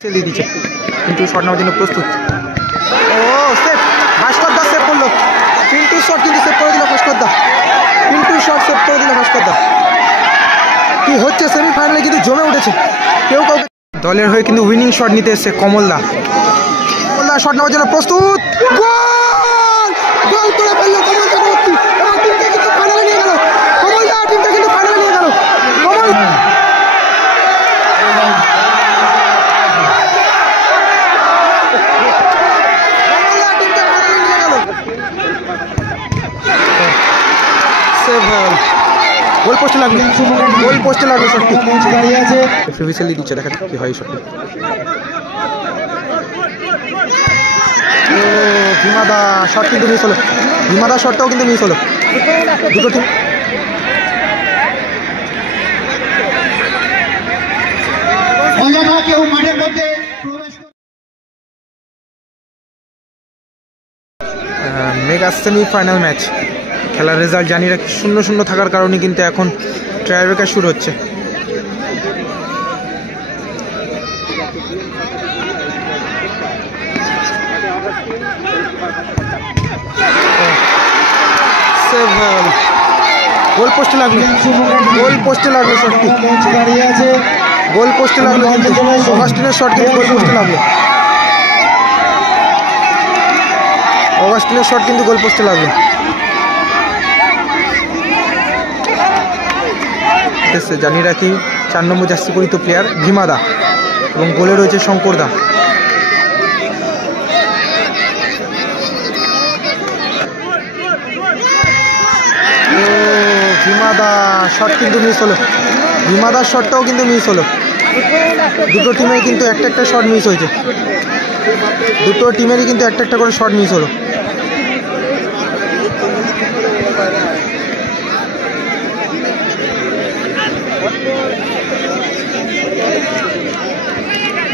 দিয়ে দিচ্ছে কিন্তু শট নেওয়ার জন্য প্রস্তুত। ও সেভ, ভাস্কর দা সেভ করলো। পিন্টু শট কিন্তু সেভ করে দিল ভাস্কর দা। পিন্টু শট সেভ করে দিল ভাস্কর দা। কি হচ্ছে সেমিফাইনালে কিন্তু জমে উঠেছে। কেউ কাউকে দলের হয়ে কিন্তু উইনিং শট নিতে এসছে কমল দা। কমল দা শট নেওয়ার জন্য প্রস্তুত। গোল! গোল করে ফেললো কমল চক্রবর্তী এবং টিমকে কিন্তু ফাইনালে নিয়ে গেল। কমল দা টিমকে কিন্তু ফাইনালে নিয়ে গেল। কমল গোল পোস্টে লাগলো, গোল পোস্টে লাগলো শটটি। ফ্রিভিসেলি দিচ্ছে, দেখা কি হয় শটটি। ভীমাদা শট কিন্তু মিস হলো। ভীমাদা শটটাও কিন্তু মিস হলো। দুটো টিম মেগা সেমিফাইনাল ম্যাচ খেলার রেজাল্ট জানি রাখি 0-0 থাকার কারণে কিন্তু এখন ট্রাই ব্রেকার শুরু হচ্ছে। গোল পোস্টে লাগলো, গোল পোস্টে লাগলো শটটি। গোল পোস্টে লাগলো কিন্তু অগাস্টিনের শট কিন্তু গোল পোস্টে লাগলো। অগাস্টিনের শট কিন্তু গোল পোস্টে লাগলো। জানিয়ে রাখি 4 নম্বর জার্সি পরিহিত প্লেয়ার ভীমাদা এবং গোলে রয়েছে শঙ্কর দা। ভীমাদা শট কিন্তু মিস হলো। ভীমাদার শটটাও কিন্তু মিস হলো। দুটো টিমের কিন্তু একটা শট মিস হয়েছে। দুটো টিমেরই কিন্তু একটা করে শট মিস হলো।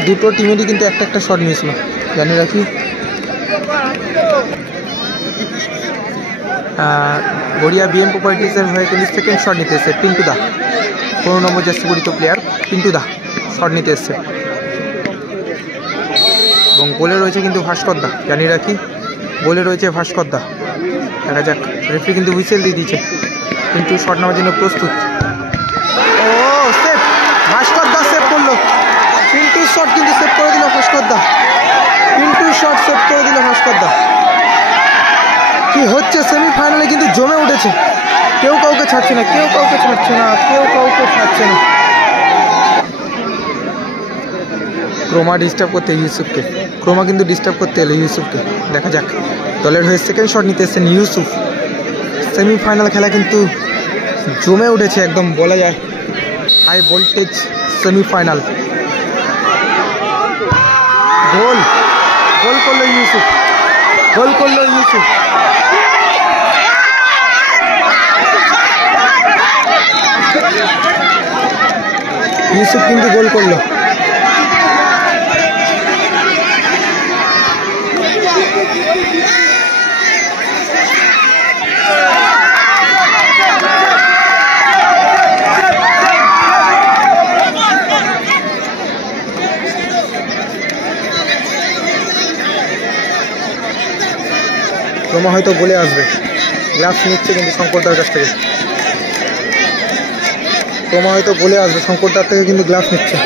দুটো টিমেরই কিন্তু একটা শট মিস হলো। জানিয়ে রাখি গড়িয়া বিএম প্রপার্টিসের হয়ে কিন্তু সেকেন্ড শট নিতে এসছে পিন্টু দা। 15 নম্বর জার্সি পরিহিত প্লেয়ার পিন্টু দা শট নিতে এসছে এবং গোলে রয়েছে কিন্তু ভাস্কর দা। জানিয়ে রাখি গোলে রয়েছে ভাস্কর দা। দেখা যাক, রেফারি কিন্তু হুইসেল দিয়ে দিচ্ছে কিন্তু শট নেওয়ার জন্য প্রস্তুত। ও সেভ, ভাস্কর দা সেভ করলো। পিন্টু শট কিন্তু সেভ করে দিল ভাস্কর দা। পিন্টু শট সেভ করে দিল ভাস্কর দা। কি হচ্ছে সেমিফাইনালে কিন্তু জমে উঠেছে। কেউ কাউকে ছাড়ছে না, কেউ কাউকে ছাড়ছে না, কেউ কাউকে ছাড়ছে না। ক্রোমা ডিস্টার্ব করতে ইউসুফকে, ক্রোমা কিন্তু ডিস্টার্ব করতে এলো ইউসুফকে। দেখা যাক, দলের হয়ে সেকেন্ড শট নিতে এসেছেন ইউসুফ। সেমিফাইনাল খেলা কিন্তু জমে উঠেছে, একদম বলা যায় হাই ভোল্টেজ সেমিফাইনাল। গোল, গোল করলো ইউসুফ, গোল করলো ইউসুফ। ইউসুফ কিন্তু গোল করলো। ক্রোমা হয়তো বলে আসবে, গ্লাভস নিচ্ছে কিন্তু শঙ্করদার কাছ থেকে। ক্রোমা হয়তো বলে আসবে, শঙ্করদার থেকে কিন্তু গ্লাভস নিচ্ছে।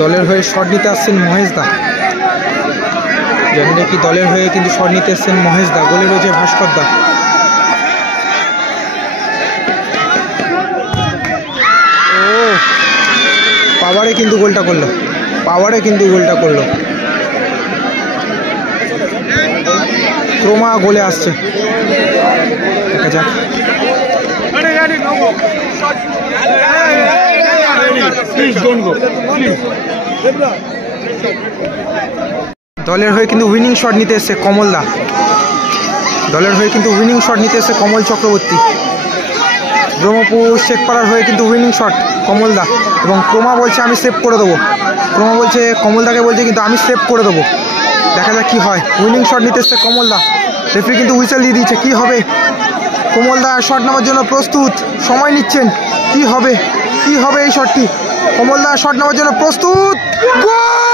দলের হয়ে শট নিতে আসছেন মহেশ দা। জানি নাকি দলের হয়ে কিন্তু শট নিতে আসছেন মহেশ দা। গোলে রয়েছে ভাস্কর দা। পাওয়ারে কিন্তু গোলটা করলো, পাওয়ারে কিন্তু গোলটা করলো। ক্রোমা গোলে আসছে, দেখা যাক। দলের হয়ে কিন্তু উইনিং শট নিতে এসছে কমল দা। দলের হয়ে কিন্তু উইনিং শট নিতে এসছে কমল চক্রবর্তী। ব্রহ্মপুর শেখপাড়ার হয়ে কিন্তু উইনিং শট কমল দা এবং ক্রোমা বলছে আমি সেভ করে দেবো। ক্রোমা বলছে কমল দাকে বলছে কিন্তু আমি সেভ করে দেবো। দেখা যাক কি হয়। উইনিং শট নিতে এসছে কমল দা। রেফারি কিন্তু হুইসেল দিয়ে দিয়েছে, কি হবে কোমলদা শট নেওয়ার জন্য প্রস্তুত, সময় নিচ্ছেন। কি হবে এই শটটি? কোমলদা শট নেওয়ার জন্য প্রস্তুত, গোল!